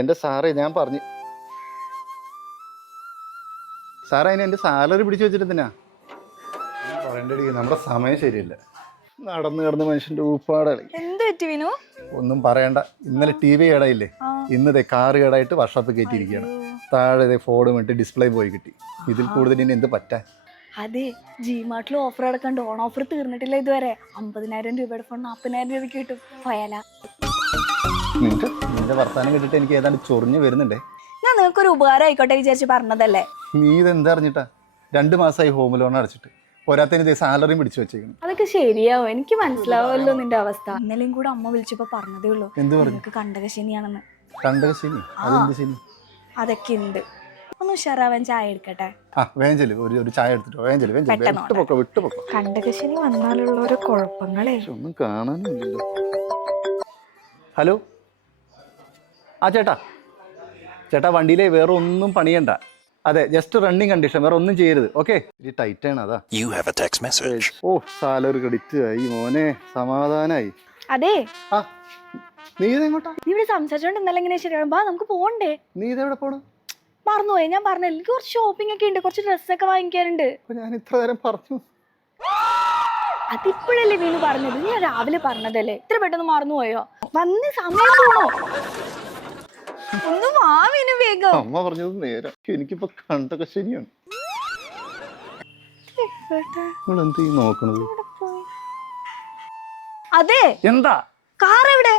എന്റെ സാറേ ഞാൻ പറഞ്ഞു സാറേ അതിന് എന്റെ സാലറി പിടിച്ചു വെച്ചിട്ട് പറയണ്ടടി നമ്മുടെ സമയം ശരിയല്ല. നടന്നു കിടന്ന് മനുഷ്യന്റെ ഊപ്പാടളി. ഒന്നും പറയണ്ട. ഇന്നലെ ടി വി കേടായില്ലേ, ഇന്നത്തെ കാറ് കേടായിട്ട് വർഷോപ്പ് കയറ്റിയിരിക്കുകയാണ്. താഴെ ഫോൺ വിട്ട് ഡിസ്പ്ലേ പോയി കിട്ടി. ഇതിൽ കൂടുതൽ ഇനി എന്ത് പറ്റാൻ? അതെ, ജിമാർട്ടിൽ ഓഫർ അടക്കണ്ട്. ഓൺ ഓഫർ തീർന്നിട്ടില്ല ഇതുവരെ. 50,000 രൂപയുടെ ഫോൺ 40,000 രൂപയ്ക്ക് കിട്ടും. പോയാലാ? നിന്റെ വർത്താനം കേട്ടിട്ട് എനിക്ക് ഏതാണ്ട് ചൊറിഞ്ഞു വരുന്നുണ്ടേ. ഞാൻ നിങ്ങൾക്കൊരു ഉപകാരം ആയിക്കോട്ടെ വിചാരിച്ച് പറഞ്ഞതല്ലേ. നീ ഇതെന്താ അറിഞ്ഞിട്ടാ? 2 മാസമായി ഹോം ലോൺ അടച്ചിട്ട്, പോരാത്തതിന് സാലറി പിടിച്ചു വെച്ചേക്കണം. അതൊക്കെ ശരിയാവോ? എനിക്ക് മനസ്സിലാവുമല്ലോ നിന്റെ അവസ്ഥ. ഇന്നലെയും കൂടെ അമ്മ വിളിച്ചപ്പോ പറഞ്ഞതേ ഉള്ളൂ, നിങ്ങൾക്ക് കണ്ടകശനിയാണെന്ന്. കണ്ടകശനി? അതെന്ത് ശനി? അതൊക്കെ ഉണ്ട്. ഒന്ന് ഉഷാറാവാൻ ചായ എടുക്കട്ടെ. വേഞ്ചല് ഒരു ചായ എടുത്തിട്ടോ. വിട്ടുപൊക്കോ. കണ്ടകശനി വന്നാലുള്ള ഓരോ കുഴപ്പങ്ങളെ ഒന്നും കാണാനില്ലല്ലോ. ഹലോ, ചേട്ടാ വണ്ടിയിലെ വേറെ ഒന്നും പണിയണ്ട. അതെ, ജസ്റ്റ് റണ്ണിങ് കണ്ടീഷൻ, വേറെ ഒന്നും ചെയ്യരുത്. ഓക്കെ, ഇത് ടൈറ്റ് ആണ്. അതാ. ഓ, സാലറി ക്രെഡിറ്റ് ആയി മോനെ, സമാധാനായി. അതെ, നീ ഇതെങ്ങോട്ടാ? നീ ഇവിടെ സംസാരിച്ചോണ്ട് ഇന്നലെ എങ്ങനെ ശരിയാകുമ്പോ നമുക്ക് പോണ്ടേ? നീ ഇതെവിടെ പോണു? മറന്നുപോയി. ഞാൻ പറഞ്ഞില്ല, എനിക്ക് കുറച്ച് ഷോപ്പിംഗ് ഒക്കെ ഉണ്ട്, കുറച്ച് ഡ്രസ്സൊക്കെ വാങ്ങിക്കാറുണ്ട്. ഞാൻ ഇത്ര നേരം പറഞ്ഞു. അതിപ്പോഴല്ലേ വീണു പറഞ്ഞത്? ഞാൻ രാവിലെ പറഞ്ഞതല്ലേ. ഇത്ര പെട്ടെന്ന് മറന്നുപോയോ? വന്ന് സമയം പോണോ? ഒന്ന് വാ വീണു വേഗം. അമ്മ പറഞ്ഞത് നേരം. എനിക്കിപ്പോ കണ്ടകശനിയാണ്. നിങ്ങൾ എന്ത് നോക്കണത്? അതെ, എന്താ കാർ എവിടെ?